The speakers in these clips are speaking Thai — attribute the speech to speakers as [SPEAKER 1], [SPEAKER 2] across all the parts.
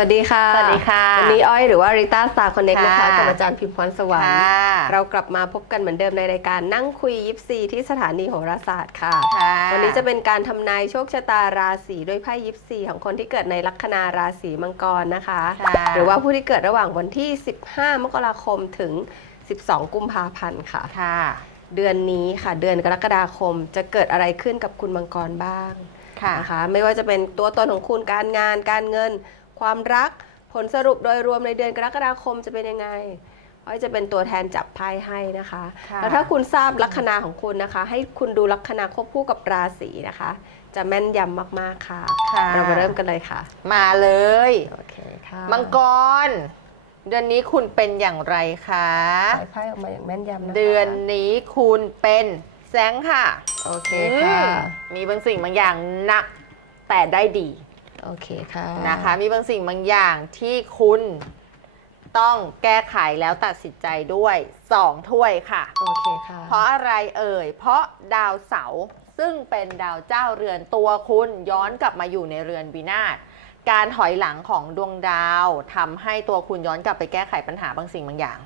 [SPEAKER 1] วัสดีค่ะ
[SPEAKER 2] สวัสดีค่ะ
[SPEAKER 1] วันนี้อ้อยหรือว่าริต้าสตาร์คอนเน็กนะคะ
[SPEAKER 2] ค่ะ
[SPEAKER 1] กับอาจารย์พิมพ์พรสวรรค์
[SPEAKER 2] ค่ะ
[SPEAKER 1] เรากลับมาพบกันเหมือนเดิมในรายการนั่งคุยยิปซีที่สถานีโหราศาสตร์ค่ะ
[SPEAKER 2] ค่ะ
[SPEAKER 1] วันนี้จะเป็นการทำนายโชคชะตาราศีด้วยไพ่ยิปซีของคนที่เกิดในลัคนาราศีมังกรนะคะ
[SPEAKER 2] ค่ะ
[SPEAKER 1] หรือว่าผู้ที่เกิดระหว่างวันที่ 15 มกราคมถึง 12 กุมภาพันธ์ค่ะ
[SPEAKER 2] ค่ะ
[SPEAKER 1] เดือนนี้ค่ะ เดือนกรกฎาคมจะเกิดอะไรขึ้นกับคุณมังกรบ้าง
[SPEAKER 2] ค่ะ
[SPEAKER 1] นะคะไม่ว่าจะเป็นตัวตนของคุณการงานการเงิน ความรัก ผลสรุปโดยรวมในเดือนกรกฎาคมจะเป็นยังไงอ้อยจะเป็นตัวแทนจับไพ่ให้นะคะ
[SPEAKER 2] ค่ะ
[SPEAKER 1] แล้วถ้าคุณทราบลัคนาของคุณนะคะ ให้คุณดูลัคนาควบคู่กับราศีนะคะ จะแม่นยำมากๆค่ะ
[SPEAKER 2] ค่ะ
[SPEAKER 1] เรามาเริ่มกันเลยค่ะ
[SPEAKER 2] มาเลย
[SPEAKER 1] โอเคค่ะ
[SPEAKER 2] มังกร เดือนนี้คุณเป็นอย่างไรคะ
[SPEAKER 1] ปล่อยไพ่ออกมาอย่างแม่นยำนะคะ
[SPEAKER 2] เดือนนี้คุณเป็นแสงค่ะ
[SPEAKER 1] โอเคค่ะ
[SPEAKER 2] อืมมีบางสิ่งบางอย่างหนักแต่ได้ดี
[SPEAKER 1] โอเคค่ะ
[SPEAKER 2] นะคะ มีบางสิ่งบางอย่างที่คุณต้องแก้ไขแล้วตัดสินใจด้วยสองถ้วยค่ะ
[SPEAKER 1] โอเคค่ะ
[SPEAKER 2] เพราะอะไรเอ่ย เพราะดาวเสาร์ซึ่งเป็นดาวเจ้าเรือนตัวคุณย้อนกลับมาอยู่ในเรือนวินาศการถอยหลังของดวงดาวทำให้ตัวคุณย้อนกลับไปแก้ไขปัญหาบางสิ่งบางอย่าง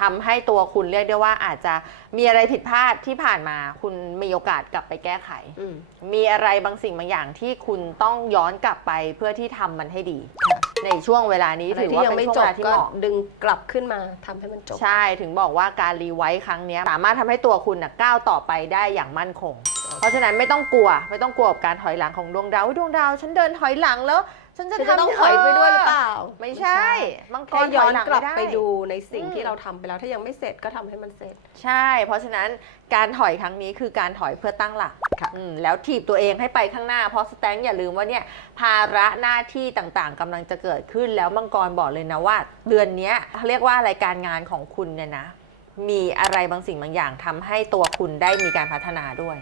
[SPEAKER 2] ทำให้ตัวคุณเรียกได้ว่าอาจจะมีอะไรผิดพลาดที่ผ่านมา คุณมีโอกาสกลับไปแก้ไข
[SPEAKER 1] อืม
[SPEAKER 2] มีอะไรบางสิ่งบางอย่างที่คุณต้องย้อนกลับไปเพื่อที่ทำมันให้ดี
[SPEAKER 1] ค่ะ
[SPEAKER 2] ในช่วงเวลานี้
[SPEAKER 1] อะไร
[SPEAKER 2] ถือ
[SPEAKER 1] ที่
[SPEAKER 2] ว่า
[SPEAKER 1] ยัง
[SPEAKER 2] เป็น
[SPEAKER 1] ไม่
[SPEAKER 2] ช่วง
[SPEAKER 1] จ
[SPEAKER 2] เว
[SPEAKER 1] บ
[SPEAKER 2] ลาที่
[SPEAKER 1] ก็
[SPEAKER 2] เหมาะ
[SPEAKER 1] ดึงกลับขึ้นมาทำให้มันจบ
[SPEAKER 2] ใช่ถึงบอกว่าการรีไวซ์ครั้งเนี้ยสามารถทำให้ตัวคุณน่ะก้าวต่อไปได้อย่างมั่นคงเพ ราะฉะนั้นไม่ต้องกลัว ไม่ต้องกลัวกับการถอยหลังของดวงดาวอุ๊ยดวงดาว ฉันเดินถอยหลังแล้ว ฉันจะ
[SPEAKER 1] ฉันจะ
[SPEAKER 2] ทำ
[SPEAKER 1] ต้องถอยไปด้วยหรือเปล่า
[SPEAKER 2] ไม่ใช่มังก
[SPEAKER 1] แค่
[SPEAKER 2] รถ
[SPEAKER 1] ย้
[SPEAKER 2] อ
[SPEAKER 1] อยน
[SPEAKER 2] หลัง
[SPEAKER 1] กลับ
[SPEAKER 2] ม่
[SPEAKER 1] ไปดูในสิ่ง
[SPEAKER 2] อืม
[SPEAKER 1] ที่เราทำไปแล้ว ถ้ายังไม่เสร็จก็ทำให้มันเสร็จ
[SPEAKER 2] ใช่ เพราะฉะนั้นการถอยครั้งนี้คือการถอยเพื่อตั้งหลัก
[SPEAKER 1] ค่ะ
[SPEAKER 2] อืมแล้วถีบตัวเองให้ไปข้างหน้า เพราะสแตงค์อย่าลืมว่าเนี่ยภาระหน้าที่ต่างๆกำลังจะเกิดขึ้นแล้วมังกรบอกเลยนะว่า เดือนเนี้ยเรียกว่าอะไรการงานของคุณเนี่ยนะ มีอะไรบางสิ่งบางอย่างทำให้ตัวคุณได้มีการพัฒนาด้วย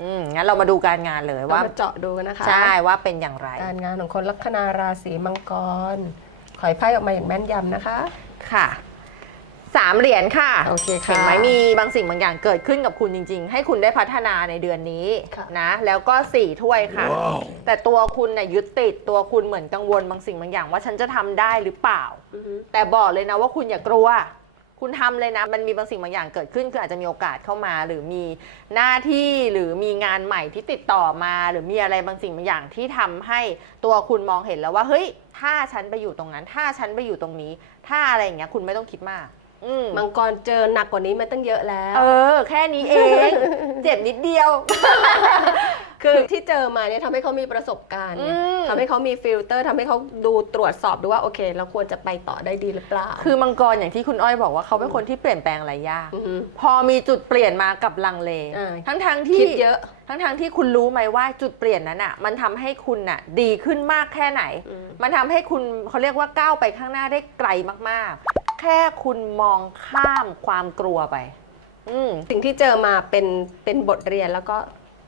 [SPEAKER 2] อืมงั้นเรามาดูการงานเลย
[SPEAKER 1] เรา
[SPEAKER 2] ว่า
[SPEAKER 1] มาเจาะดูกันนะคะ
[SPEAKER 2] ใช่ว่าเป็นอย่างไร
[SPEAKER 1] การงานของคนลัคนาราศีมังกร ขอให้ไพ่ออกมาอย่างแม่นยำนะคะ
[SPEAKER 2] ค่ะสามเหรียญค่ะ
[SPEAKER 1] โอเคค่ะ
[SPEAKER 2] เห็นไหมมีบางสิ่งบางอย่างเกิดขึ้นกับคุณจริง ๆ ให้คุณได้พัฒนาในเดือนนี้
[SPEAKER 1] ค่ะ
[SPEAKER 2] นะ แล้วก็สี่ถ้วยค่ะ แต่ตัวคุณน่ะยึดติดตัวคุณเหมือนกังวลบางสิ่งบางอย่างว่าฉันจะทำได้หรือเปล่า
[SPEAKER 1] อือฮึ
[SPEAKER 2] แต่บอกเลยนะว่าคุณอย่ากลัว คุณทำเลยนะ มันมีบางสิ่งบางอย่างเกิดขึ้นคืออาจจะมีโอกาสเข้ามา หรือมีหน้าที่หรือมีงานใหม่ที่ติดต่อมา หรือมีอะไรบางสิ่งบางอย่างที่ทำให้ตัวคุณมองเห็นแล้วว่าเฮ้ย ถ้าฉันไปอยู่ตรงนั้น ถ้าฉันไปอยู่ตรงนี้ ถ้าอะไรอย่างเงี้ยคุณไม่ต้องคิดมากอืม
[SPEAKER 1] มังกรเจอหนักกว่านี้มาตั้งเยอะแล้ว
[SPEAKER 2] เออ แค่นี้เอง เจ็บนิดเดียว
[SPEAKER 1] คือที่เจอมาเนี่ยทำให้เขามีประสบการณ์ไง
[SPEAKER 2] อืม
[SPEAKER 1] ทำให้เขามีฟิลเตอร์ทำให้เขาดูตรวจสอบดูว่าโอเค เราควรจะไปต่อได้ดีหรือเปล่า
[SPEAKER 2] คือมังกรอย่างที่คุณอ้อยบอกว่าเขาเป็นคนที่เปลี่ยนแปลงอะไรยาก
[SPEAKER 1] อฮึ
[SPEAKER 2] พอมีจุดเปลี่ยนมากับลังเล
[SPEAKER 1] อ่า
[SPEAKER 2] ทั้งทางๆที่
[SPEAKER 1] คิดเยอะ
[SPEAKER 2] ทั้งทางๆที่คุณรู้ไหมว่าจุดเปลี่ยนนั้นอะ มันทำให้คุณอะ ดีขึ้นมากแค่ไหน
[SPEAKER 1] อืม
[SPEAKER 2] มันทำให้คุณเขาเรียกว่าก้าวไปข้างหน้าได้ไกลมากๆ แค่คุณมองข้ามความกลัวไป อืม
[SPEAKER 1] สิ่งที่เจอมาเป็นเป็นบทเรียนแล้วก็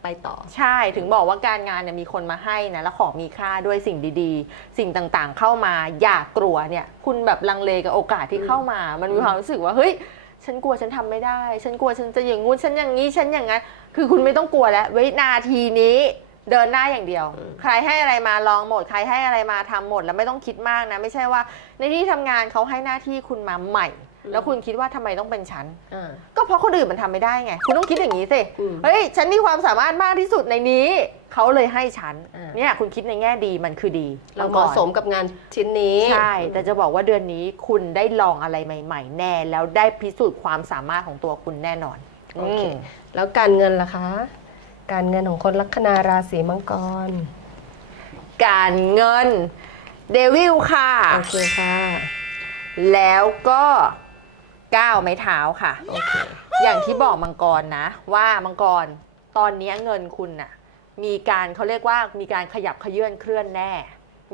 [SPEAKER 1] ไปต่อ
[SPEAKER 2] ใช่ถึงบอกว่าการงานเนี่ยมีคนมาให้นะแล้วของมีค่าด้วยสิ่งดีๆ สิ่งต่างๆเข้ามาอย่ากกลัวเนี่ย คุณแบบลังเลกับโอกาสที่เข้ามา มันมีความรู้สึกว่าเฮ้ยฉันกลัวฉันทำไม่ได้ ฉันกลัวฉันจะอย่างงู้นฉันอย่างนี้ฉันอย่างนั้น คือคุณไม่ต้องกลัวแล้ววินาทีนี้เดินหน้าอย่างเดียว
[SPEAKER 1] อืม
[SPEAKER 2] ใครให้อะไรมาลองหมด ใครให้อะไรมาทำหมดแล้วไม่ต้องคิดมากนะ ไม่ใช่ว่า ในที่ทำงานเขาให้หน้าที่คุณมาใหม่ แล้วคุณคิดว่าทำไมต้องเป็นฉัน
[SPEAKER 1] อ่า
[SPEAKER 2] ก็เพราะคนอื่นมันทำไม่ได้ไง คุณต้องคิดอย่างนี้สิ
[SPEAKER 1] อืม
[SPEAKER 2] เฮ้ยฉันมีความสามารถมากที่สุดในนี้เขาเลยให้ฉัน
[SPEAKER 1] อ่า
[SPEAKER 2] เนี่ยคุณคิดในแง่ดีมันคือดี
[SPEAKER 1] เราเหมาะสมกับงานชิ้นนี้
[SPEAKER 2] ใช่แต่จะบอกว่าเดือนนี้คุณได้ลองอะไรใหม่ ๆ แน่ แล้วได้พิสูจน์ความสามารถของตัวคุณแน่นอน
[SPEAKER 1] โอเค
[SPEAKER 2] ม
[SPEAKER 1] แล้วการเงินล่ะคะ การเงินของคนลัคนาราศีมังกร
[SPEAKER 2] การเงินเดวิลค่ะ
[SPEAKER 1] โอเคค่ะ
[SPEAKER 2] แล้วก็ ก้าวไม้เท้าค่ะ
[SPEAKER 1] โอเค
[SPEAKER 2] อย่างที่บอกมังกรนะ ว่ามังกรตอนนี้เงินคุณน่ะมีการเขาเรียกว่ามีการขยับเขยื่อนเคลื่อนแน่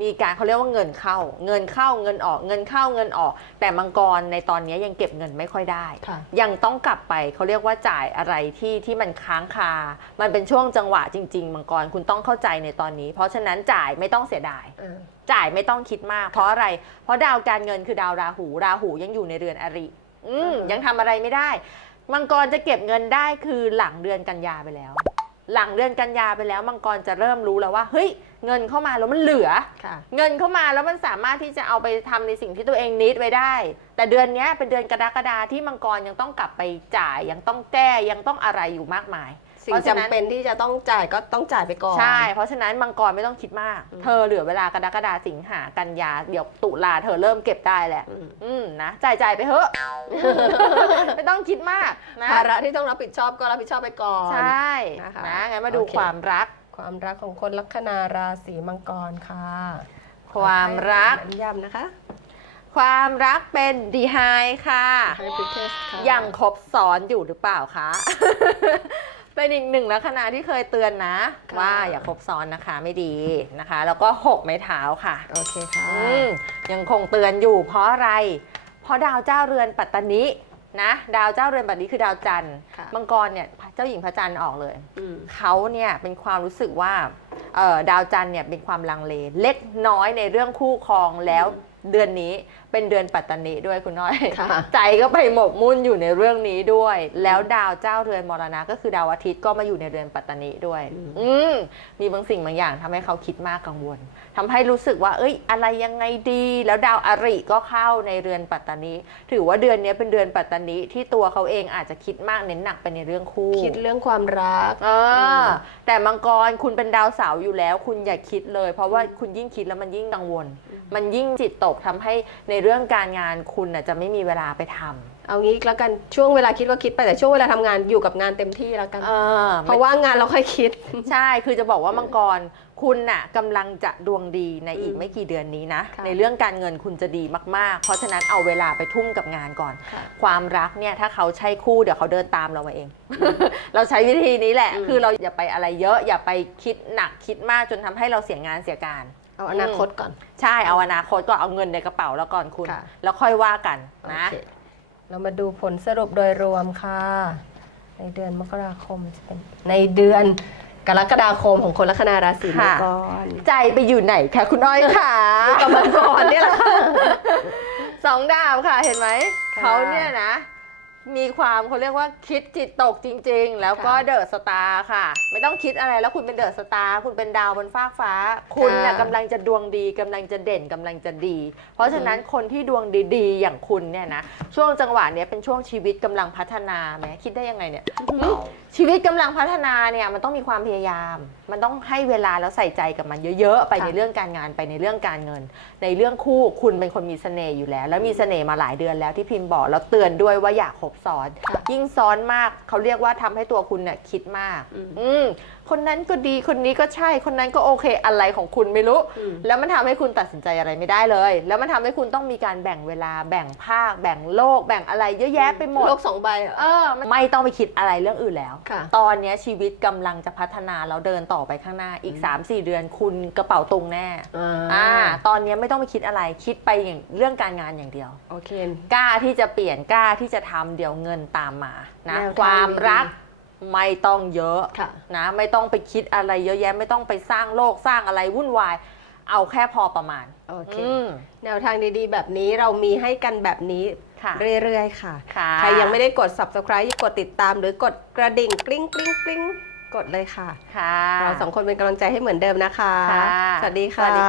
[SPEAKER 2] มีการเขาเรียกว่าเงินเข้า เงินเข้าเงินออกเงินเข้าเงินออก แต่มังกรในตอนนี้ยังเก็บเงินไม่ค่อยได้
[SPEAKER 1] ค่ะ
[SPEAKER 2] ยังต้องกลับไปเขาเรียกว่าจ่ายอะไรที่ที่มันค้างคา มันเป็นช่วงจังหวะจริง ๆ มังกรคุณต้องเข้าใจในตอนนี้ เพราะฉะนั้นจ่ายไม่ต้องเสียดาย
[SPEAKER 1] อ่า
[SPEAKER 2] จ่ายไม่ต้องคิดมาก เพราะอะไร เพราะดาวการเงินคือดาวราหู ราหูยังอยู่ในเรือนอริ อืม
[SPEAKER 1] อ่ายั
[SPEAKER 2] ยังทำอะไรไม่ได้ มังกรจะเก็บเงินได้คือหลังเดือนกันยาไปแล้ว หลังเดือนกันยาไปแล้ว มังกรจะเริ่มรู้แล้วว่า เฮ้ย เงินเข้ามาแล้วมันเหลือ
[SPEAKER 1] ค่ะ
[SPEAKER 2] เงินเข้ามาแล้วมันสามารถที่จะเอาไปทำในสิ่งที่ตัวเองนิดไว้ได้ แต่เดือนเนี้ยเป็นเดือนกรกฎาที่มังกรยังต้องกลับไปจ่ายยังต้องแก้ยังต้องอะไรอยู่มากมาย
[SPEAKER 1] สิ่ง
[SPEAKER 2] พราะฉะนั้น
[SPEAKER 1] จำเป็นที่จะต้องจ่ายก็ต้องจ่ายไปก่อน
[SPEAKER 2] ใช่ เพราะฉะนั้นมังกรไม่ต้องคิดมาก
[SPEAKER 1] อืม
[SPEAKER 2] เธอเหลือเวลากรกฎาสิงหากันยา เดี๋ยวตุลาเธอเริ่มเก็บได้แหละ
[SPEAKER 1] อืม
[SPEAKER 2] อืมนะจ่ายจ่ายไปเถอะ ไม่ต้องคิดมากนะ
[SPEAKER 1] ภาระที่ต้องรับผิดชอบก็รับผิดชอบไปก่อน
[SPEAKER 2] ใช่
[SPEAKER 1] นะคะ
[SPEAKER 2] นะงั้นมาดู
[SPEAKER 1] โอเค
[SPEAKER 2] ความรัก
[SPEAKER 1] ความรักของคนลัคนาราศีมังกรค่ะ
[SPEAKER 2] ความรัก
[SPEAKER 1] ขอให้ย้ำนะคะ
[SPEAKER 2] ความรักเป็นดีไฮค่ะ
[SPEAKER 1] ให้พิเทสค่ะ
[SPEAKER 2] ยังครบซ้อนอยู่หรือเปล่าคะ เป็นอีกหนึ่งลัคนาที่เคยเตือนนะว่าอย่าครบซ้อนนะคะไม่ดีนะคะ แล้วก็หกไม้เท้าค่ะ
[SPEAKER 1] โอเคค่ะ
[SPEAKER 2] อืมยังคงเตือนอยู่เพราะอะไร เพราะดาวเจ้าเรือนปัตตานินะ ดาวเจ้าเรือนปัตตานิคือดาวจันทร์
[SPEAKER 1] ค่ะ
[SPEAKER 2] มังกรเนี่ยเจ้าหญิงพระจันทร์ออกเลย
[SPEAKER 1] อืม
[SPEAKER 2] เขาเนี่ยเป็นความรู้สึกว่าเอ่อดาวจันทร์เนี่ยเป็นความลังเล เล็กน้อยในเรื่องคู่ครองแล้วเดือนนี้ เป็นเดือนปัตตานิด้วยคุณน้อย
[SPEAKER 1] ค่ะ
[SPEAKER 2] ใจก็ไปหมกมุ่นอยู่ในเรื่องนี้ด้วย แล้วดาวเจ้าเรือนมรณะ ก็คือดาวอาทิตย์ก็มาอยู่ในเรือนปัตตานิด้วย
[SPEAKER 1] อืม
[SPEAKER 2] อืมมีบางสิ่งบางอย่างทำให้เขาคิดมากกังวลทำให้รู้สึกว่า เอ้ย อะไรยังไงดี แล้วดาวอริก็เข้าในเรือนปัตตานิถือว่าเดือนนี้เป็นเดือนปัตตานิที่ตัวเขาเองอาจจะคิดมากเน้นหนักไปในเรื่องคู่
[SPEAKER 1] คิดเรื่องความรัก
[SPEAKER 2] เออแต่มังกรคุณเป็นดาวเสาร์อยู่แล้ว คุณอย่าคิดเลย เพราะว่าคุณยิ่งคิดแล้วมันยิ่งกังวล มันยิ่งจิตตกทำให้ในเรื่องการงานคุณน่ะจะไม่มีเวลาไปทำ
[SPEAKER 1] เอางี้แล้วกันช่วงเวลาคิดก็คิดไปแต่ช่วงเวลาทำงานอยู่กับงานเต็มที่แล้วกัน
[SPEAKER 2] เออ
[SPEAKER 1] เพราะว่างานเราค่อยคิด
[SPEAKER 2] ใช่ คือจะบอกว่ามังกร คุณน่ะกำลังจะดวงดีในอีก
[SPEAKER 1] อืม
[SPEAKER 2] ไม่กี่เดือนนี้นะ
[SPEAKER 1] ค่ะ
[SPEAKER 2] ในเรื่องการเงินคุณจะดีมากๆ เพราะฉะนั้นเอาเวลาไปทุ่มกับงานก่อน
[SPEAKER 1] ค่ะ
[SPEAKER 2] ความรักเนี่ยถ้าเขาใช่คู่เดี๋ยวเขาเดินตามเรามาเอง เราใช้วิธีนี้แหละ
[SPEAKER 1] อืม
[SPEAKER 2] คือเราอย่าไปอะไรเยอะ อย่าไปคิดหนักคิดมากจนทำให้เราเสียงานเสียการ
[SPEAKER 1] เอาอนาคตก่อน
[SPEAKER 2] ใช่เอาอนาคตก็เอาเงินในกระเป๋าแล้วก่อนคุณ
[SPEAKER 1] ค่ะ
[SPEAKER 2] แล้วค่อยว่ากันนะ
[SPEAKER 1] โอเคเรามาดูผลสรุปโดยรวมค่ะ ในเดือนมกราคมจะเป็นในเดือนกรกฎาคมของคนลัคนาราศีมังกร
[SPEAKER 2] ใจไปอยู่ไหนคะคุณอ้อยค่ะ
[SPEAKER 1] อยู่กับมังกรเนี่ยแหละค่ะ
[SPEAKER 2] สองดาวค่ะเห็นไหม
[SPEAKER 1] ค่ะ
[SPEAKER 2] เขาเนี่ยนะ มีความเขาเรียกว่าคิดจิตตกจริง ๆ แล้วก็
[SPEAKER 1] ค่ะ
[SPEAKER 2] เดอะสตาร์ค่ะ ไม่ต้องคิดอะไรแล้วคุณเป็นเดอะสตาร์คุณเป็นดาวบนฟากฟ้า คุณน่ะ
[SPEAKER 1] ค่ะ
[SPEAKER 2] กำลังจะดวงดีกำลังจะเด่นกำลังจะดี เพราะฉะนั้นคนที่ดวงดีๆ อย่างคุณเนี่ยนะช่วงจังหวะเนี้ยเป็นช่วงชีวิตกำลังพัฒนาแหมคิดได้ยังไงเนี่ย ชีวิตกำลังพัฒนาเนี่ยมันต้องมีความพยายาม มันต้องให้เวลาแล้วใส่ใจกับมันเยอะๆ ไป
[SPEAKER 1] ค่ะ
[SPEAKER 2] ในเรื่องการงานไปในเรื่องการเงิน ในเรื่องคู่คุณเป็นคนมีเสน่ห์อยู่แล้ว แล้วมีเสน่ห์มาหลายเดือนแล้วที่พิมพ์บอกแล้วเตือนด้วยว่าอย่าคบซ้อน
[SPEAKER 1] ค่ะ
[SPEAKER 2] ยิ่งซ้อนมากเขาเรียกว่าทำให้ตัวคุณเนี่ยคิดมาก
[SPEAKER 1] อืม
[SPEAKER 2] อืมคนนั้นก็ดีคนนี้ก็ใช่คนนั้นก็โอเคอะไรของคุณไม่รู้
[SPEAKER 1] อืม
[SPEAKER 2] แล้วมันทำให้คุณตัดสินใจอะไรไม่ได้เลย แล้วมันทำให้คุณต้องมีการแบ่งเวลาแบ่งภาค แบ่งโลก แบ่งอะไรเยอะแยะไปหมด
[SPEAKER 1] โลกสองใบเหรอ
[SPEAKER 2] เออไม่ต้องไปคิดอะไรเรื่องอื่นแล้ว
[SPEAKER 1] ค่ะ
[SPEAKER 2] ตอนเนี้ยชีวิตกำลังจะพัฒนาแล้วเดินต่อไปข้างหน้าอีก 3-4 เดือนคุณกระเป๋าตุงแน่อ่าตอนเนี้ยไม่ต้องไปคิดอะไรคิดไปอย่างเรื่องการงานอย่างเดียว
[SPEAKER 1] โอเค
[SPEAKER 2] กล้าที่จะเปลี่ยนกล้าที่จะทำเดี๋ยวเงินตามมานะ
[SPEAKER 1] แนวทาง
[SPEAKER 2] ความรัก
[SPEAKER 1] ดี
[SPEAKER 2] ไม่ต้องเยอะ
[SPEAKER 1] ค่ะ
[SPEAKER 2] นะไม่ต้องไปคิดอะไรเยอะแยะไม่ต้องไปสร้างโลกสร้างอะไรวุ่นวาย เอาแค่พอประมาณ
[SPEAKER 1] โอเค
[SPEAKER 2] อืม
[SPEAKER 1] แนวทางดีๆ แบบนี้เรามีให้กันแบบนี้
[SPEAKER 2] ค่ะ
[SPEAKER 1] เรื่อยๆค่ะ
[SPEAKER 2] ค่ะ
[SPEAKER 1] ใครยังไม่ได้กด subscribe กดติดตามหรือกดกระดิ่งกลิ้งกลิ้งกลิ้งกดเลยค่ะ
[SPEAKER 2] ค่ะ
[SPEAKER 1] เราสองคนเป็นกำลังใจให้เหมือนเดิมนะคะ
[SPEAKER 2] ค่ะ
[SPEAKER 1] สวัสดี
[SPEAKER 2] ส
[SPEAKER 1] ค่ะ
[SPEAKER 2] วัสดี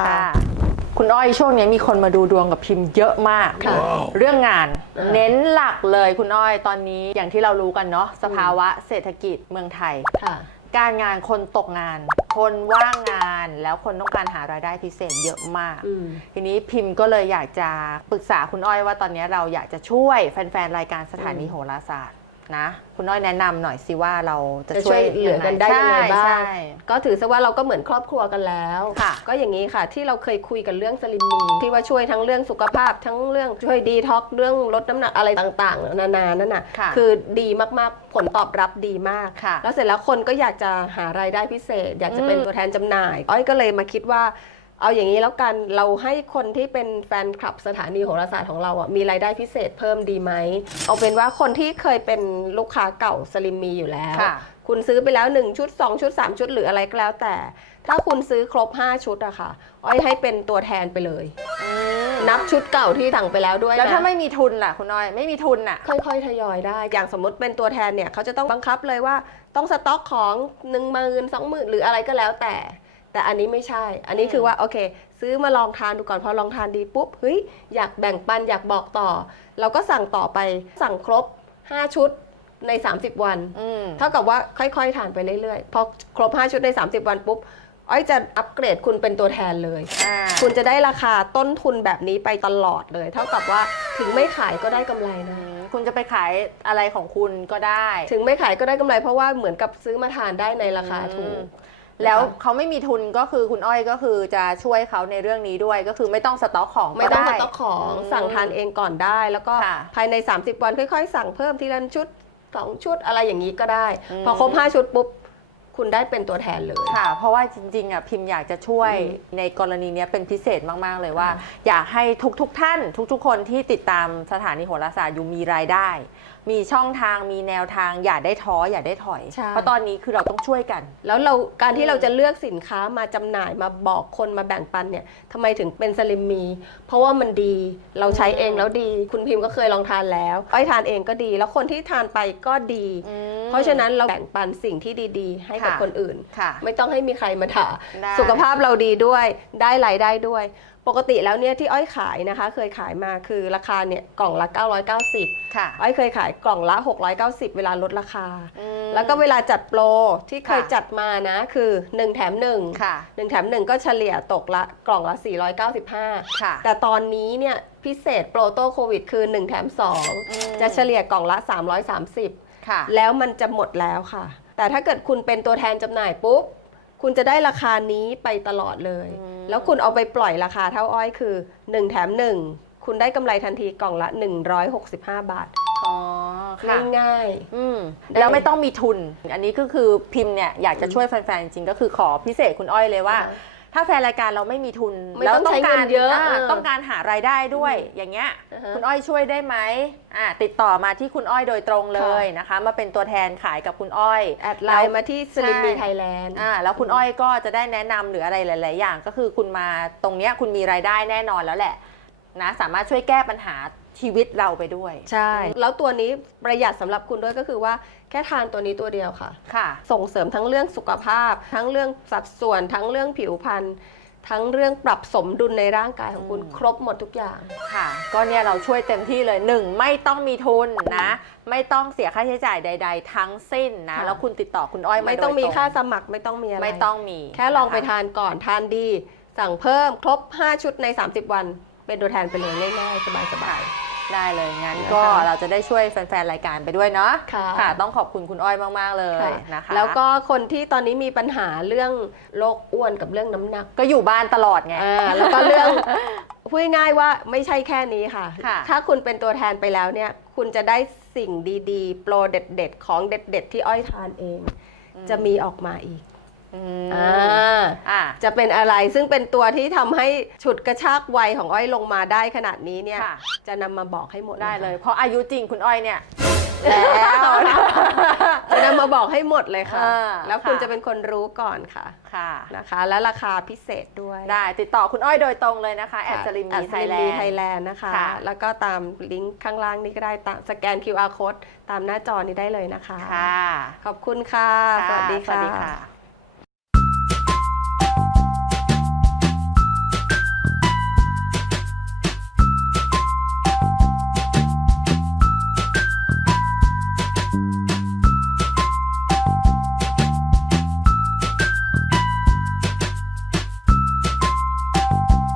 [SPEAKER 2] ค่ะคุณอ้อยช่วงนี้มีคนมาดูดวงกับพิมพ์เยอะมาก
[SPEAKER 1] ค่ะ
[SPEAKER 2] เรื่องงาน
[SPEAKER 1] อ่า
[SPEAKER 2] เน้นหลักเลยคุณอ้อยตอนนี้อย่างที่เรารู้กันเนาะสภาวะเศรษฐกิจเมืองไทย
[SPEAKER 1] ค่ะ
[SPEAKER 2] การงานคนตกงาน คนว่างงานแล้วคนต้องการหารายได้พิเศษเยอะมาก
[SPEAKER 1] อืม
[SPEAKER 2] ทีนี้พิมพ์ก็เลยอยากจะปรึกษาคุณอ้อยว่าตอนนี้เราอยากจะช่วยแฟนๆ รายการสถานี
[SPEAKER 1] อืม
[SPEAKER 2] โหราศาสตร์ นะคุณอ้อยแนะนำหน่อยสิว่าเราจะ
[SPEAKER 1] จะช่
[SPEAKER 2] ช่ว
[SPEAKER 1] วยยเหลือกันได้ยังไงบ้าง
[SPEAKER 2] ใช่
[SPEAKER 1] ก็ถือซะว่าเราก็เหมือนครอบครัวกันแล้ว
[SPEAKER 2] ค่ะ
[SPEAKER 1] ก็อย่างนี้ค่ะ ที่เราเคยคุยกันเรื่องสลิมมีที่ว่าช่วยทั้งเรื่องสุขภาพ ทั้งเรื่องช่วยดีท็อกเรื่องลดน้ำหนักอะไรต่างๆ นานานั่นน่ะ
[SPEAKER 2] ค่ะ
[SPEAKER 1] คือดีมากๆผลตอบรับดีมาก
[SPEAKER 2] ค่ะ
[SPEAKER 1] แล้วเสร็จแล้วคนก็อยากจะหารายได้พิเศษ อยากจะเป็น
[SPEAKER 2] อืม
[SPEAKER 1] ตัวแทนจำหน่าย อ้อยก็เลยมาคิดว่า เอาอย่างนี้แล้วกันเราให้คนที่เป็นแฟนคลับสถานีโหราศาสตร์ของเราอะมีรายได้พิเศษเพิ่มดีไหม เอาเป็นว่าคนที่เคยเป็นลูกค้าเก่าสลิมมีอยู่แล้ว
[SPEAKER 2] ค่ะ
[SPEAKER 1] คุณซื้อไปแล้ว 1 ชุด 2 ชุด 3 ชุดหรืออะไรก็แล้วแต่ ถ้าคุณซื้อครบ 5 ชุดอะค่ะ อ้อยให้เป็นตัวแทนไปเลย
[SPEAKER 2] อืม
[SPEAKER 1] นับชุดเก่าที่สั่งไปแล้วด้วยนะ
[SPEAKER 2] แล้วถ้าไม่มีทุนล่ะคุณอ้อยไม่มีทุนอะ
[SPEAKER 1] ค่อยๆ ทยอยได้ อย่างสมมติเป็นตัวแทนเนี่ย เขาจะต้องบังคับเลยว่าต้องสต็อกของ1นึ่งหมื่นสองหมื่นหรืออะไรก็แล้วแต่ แต่อันนี้ไม่ใช่ อันนี้
[SPEAKER 2] อืม
[SPEAKER 1] คือว่าโอเค ซื้อมาลองทานดูก่อนพอลองทานดีปุ๊บเฮ้ยอยากแบ่งปันอยากบอกต่อ เราก็สั่งต่อไปสั่งครบ 5 ชุดใน 30 วัน
[SPEAKER 2] อืม
[SPEAKER 1] เท่ากับว่าค่อยๆทานไปเรื่อยๆพอครบ 5 ชุดใน 30 วันปุ๊บอ้อยจะอัปเกรดคุณเป็นตัวแทนเลย
[SPEAKER 2] อ่า
[SPEAKER 1] คุณจะได้ราคาต้นทุนแบบนี้ไปตลอดเลย เท่ากับว่าถึงไม่ขายก็ได้กำไร
[SPEAKER 2] อื
[SPEAKER 1] นะ
[SPEAKER 2] มคุณจะไปขายอะไรของคุณก็ได้
[SPEAKER 1] ถึงไม่ขายก็ได้กำไรเพราะว่าเหมือนกับซื้อมาทานได้ในราคาถูก
[SPEAKER 2] อืม แล้วเขาไม่มีทุนก็คือคุณอ้อยก็คือจะช่วยเขาในเรื่องนี้ด้วยก็คือไม่ต้องสต็อกของ
[SPEAKER 1] ไม่ต้อง
[SPEAKER 2] ก็
[SPEAKER 1] มา
[SPEAKER 2] ด้
[SPEAKER 1] ต้องของ
[SPEAKER 2] อืม
[SPEAKER 1] สั่งทานเองก่อนได้ แล้วก็
[SPEAKER 2] ค่ะ
[SPEAKER 1] ภายใน 30 วันค่อยๆ สั่งเพิ่มทีละชุดสองชุดอะไรอย่างนี้ก็ได้
[SPEAKER 2] อืม
[SPEAKER 1] พอครบ5ชุดปุ๊บคุณได้เป็นตัวแทนเลย
[SPEAKER 2] ค่ะ เพราะว่าจริงๆอะพิมพ์อยากจะช่วย
[SPEAKER 1] อืม
[SPEAKER 2] ในกรณีเนี้ยเป็นพิเศษมากๆเลยว่า
[SPEAKER 1] ค่ะ
[SPEAKER 2] อยากให้ทุกๆท่าน ทุกๆ คนที่ติดตามสถานีโหราศาสตร์อยู่มีรายได้ มีช่องทางมีแนวทางอย่าได้ท้ออย่าได้ถอย
[SPEAKER 1] ใช่
[SPEAKER 2] เพราะตอนนี้คือเราต้องช่วยกัน
[SPEAKER 1] แล้วเราการที่
[SPEAKER 2] อืม
[SPEAKER 1] เราจะเลือกสินค้ามาจำหน่ายมาบอกคนมาแบ่งปันเนี่ยทำไมถึงเป็นสลิมมี เพราะว่ามันดีเราใช้เองแล้วดี คุณพิมพ์ก็เคยลองทานแล้วอ้อยทานเองก็ดี แล้วคนที่ทานไปก็ดี
[SPEAKER 2] อืม
[SPEAKER 1] เพราะฉะนั้นเราแบ่งปันสิ่งที่ดีๆ ให้กับ
[SPEAKER 2] ค่ะ
[SPEAKER 1] คนอื่น
[SPEAKER 2] ค่ะ
[SPEAKER 1] ไม่ต้องให้มีใครมาด่า
[SPEAKER 2] ได้
[SPEAKER 1] สุขภาพเราดีด้วยได้รายได้ด้วย ปกติแล้วเนี่ยที่อ้อยขายนะคะ เคยขายมาคือราคาเนี่ยกล่องละ 990
[SPEAKER 2] ค่ะ
[SPEAKER 1] อ้อยเคยขายกล่องละ 690 เวลาลดราคา
[SPEAKER 2] อืม
[SPEAKER 1] แล้วก็เวลาจัดโปรที่เคย
[SPEAKER 2] ค่ะ
[SPEAKER 1] จัดมานะคือ 1 แถม 1
[SPEAKER 2] ค่ะ
[SPEAKER 1] 1 แถม 1 ก็เฉลี่ยตกละกล่องละ 495
[SPEAKER 2] ค่ะ
[SPEAKER 1] แต่ตอนนี้เนี่ยพิเศษโปรโตโควิดคือ 1 แถม
[SPEAKER 2] อืม
[SPEAKER 1] 2จะเฉลี่ยกล่องละ 330
[SPEAKER 2] ค่ะ
[SPEAKER 1] แล้วมันจะหมดแล้วค่ะ แต่ถ้าเกิดคุณเป็นตัวแทนจำหน่ายปุ๊บ คุณจะได้ราคานี้ไปตลอดเลย
[SPEAKER 2] อืม
[SPEAKER 1] แล้วคุณเอาไปปล่อยราคาเท่าอ้อยคือ 1 แถม 1 คุณได้กำไรทันทีกล่องละ 165 บาท
[SPEAKER 2] อ๋อค่ะ
[SPEAKER 1] ง่าย
[SPEAKER 2] อืมแล้วไม่ต้องมีทุน อันนี้ก็คือพิมพ์เนี่ยอยากจะช่วยแฟนๆจริงๆก็คือขอพิเศษคุณอ้อยเลยว่า
[SPEAKER 1] ค่ะ
[SPEAKER 2] ถ้าแฟนรายการเราไม่มีทุน
[SPEAKER 1] ไม่
[SPEAKER 2] แล้ว
[SPEAKER 1] ต้องใช้เงินเยอะาเออ
[SPEAKER 2] ต้องการหารายได้ด้วย อย่างเงี้ย
[SPEAKER 1] อ่าฮะ
[SPEAKER 2] คุณอ้อยช่วยได้ไหมอ่าติดต่อมาที่คุณอ้อยโดยตรงเลยนะคะ มาเป็นตัวแทนขายกับคุณอ้อย
[SPEAKER 1] ๆแอดไลน์มาที่สลิมมีไทยแลนด์
[SPEAKER 2] อ่าแล้วคุณอ้อยก็จะได้แนะนำหรืออะไรหลาย ๆ อย่าง ก็คือคุณมาตรงเนี้ยคุณมีรายได้แน่นอนแล้วแหละนะสามารถช่วยแก้ปัญหา ชีวิตเราไปด้วย
[SPEAKER 1] ใช่ แล้วตัวนี้ประหยัดสำหรับคุณด้วยก็คือว่าแค่ทานตัวนี้ตัวเดียวค่ะ
[SPEAKER 2] ค่ะ
[SPEAKER 1] ส่งเสริมทั้งเรื่องสุขภาพ ทั้งเรื่องสัดส่วน ทั้งเรื่องผิวพรรณทั้งเรื่องปรับสมดุลในร่างกายของคุณ
[SPEAKER 2] อืม
[SPEAKER 1] ครบหมดทุกอย่าง
[SPEAKER 2] ค่ะ ก็เนี่ยเราช่วยเต็มที่เลยหนึ่งไม่ต้องมีทุนนะ ไม่ต้องเสียค่าใช้จ่ายใด ๆ ทั้งสิ้นนะ
[SPEAKER 1] ค่ะ
[SPEAKER 2] แล้วคุณติดต่อคุณอ้อยมา
[SPEAKER 1] ไม่ต้อง
[SPEAKER 2] โดย
[SPEAKER 1] มี
[SPEAKER 2] ร
[SPEAKER 1] ค่าสมัครไม่ต้องมีอะไร
[SPEAKER 2] ไม่ต้องมี
[SPEAKER 1] แค่ลองไปะะทานก่อนทานดี สั่งเพิ่มครบ 5 ชุดใน 30 วัน เป็นตัวแทนไปเลยง่ายๆสบาย
[SPEAKER 2] ได้เลยงั้น
[SPEAKER 1] นะคะ
[SPEAKER 2] ก็เราจะได้ช่วยแฟน ๆ รายการไปด้วยเนาะ
[SPEAKER 1] ค่ะ
[SPEAKER 2] ต้องขอบคุณคุณอ้อยมาก ๆ เลย
[SPEAKER 1] ๆค่ะ
[SPEAKER 2] นะคะ
[SPEAKER 1] แล้วก็คนที่ตอนนี้มีปัญหาเรื่องโรคอ้วนกับเรื่องน้ำหนัก
[SPEAKER 2] ก็อยู่บ้านตลอดไง
[SPEAKER 1] อ่าแล้วก็เรื่อง พูดง่ายๆว่าไม่ใช่แค่นี้ค่ะ
[SPEAKER 2] ค่ะ
[SPEAKER 1] ถ้าคุณเป็นตัวแทนไปแล้วเนี่ย คุณจะได้สิ่งดีๆ โปรเด็ดๆ ของเด็ดๆ ที่อ้อยทานเอง จะมีออกมาอีก
[SPEAKER 2] อืม
[SPEAKER 1] อ่า
[SPEAKER 2] อ่า
[SPEAKER 1] จะเป็นอะไรซึ่งเป็นตัวที่ทำให้ฉุดกระชากวัยของอ้อยลงมาได้ขนาดนี้เนี่ย
[SPEAKER 2] ค่ะ
[SPEAKER 1] จะนำมาบอกให้หมด
[SPEAKER 2] ได้เลย
[SPEAKER 1] ค่ะ
[SPEAKER 2] เพราะอายุจริงคุณอ้อยเนี่ย แล้ว
[SPEAKER 1] จะนำมาบอกให้หมดเลยค่ะ
[SPEAKER 2] อ่า
[SPEAKER 1] แล้วคุณ
[SPEAKER 2] ค่ะ
[SPEAKER 1] จะเป็นคนรู้ก่อนค่ะ
[SPEAKER 2] ค่ะ
[SPEAKER 1] นะคะ และราคาพิเศษด้วย
[SPEAKER 2] ได้ติดต่อคุณอ้อยโดยตรงเลยนะคะ แอดสลิมมีไทยแลนด์
[SPEAKER 1] ไทยแลนด์นะคะ
[SPEAKER 2] ค่ะ
[SPEAKER 1] แล้วก็ตามลิงก์ข้างล่างนี้ก็ได้ตามสแกน QR code ตามหน้าจอนี้ได้เลยนะคะ
[SPEAKER 2] ค่ะ
[SPEAKER 1] ขอบคุณค่ะ สวัสดี
[SPEAKER 2] สวัสดี
[SPEAKER 1] ค่ะ
[SPEAKER 2] ค่ะ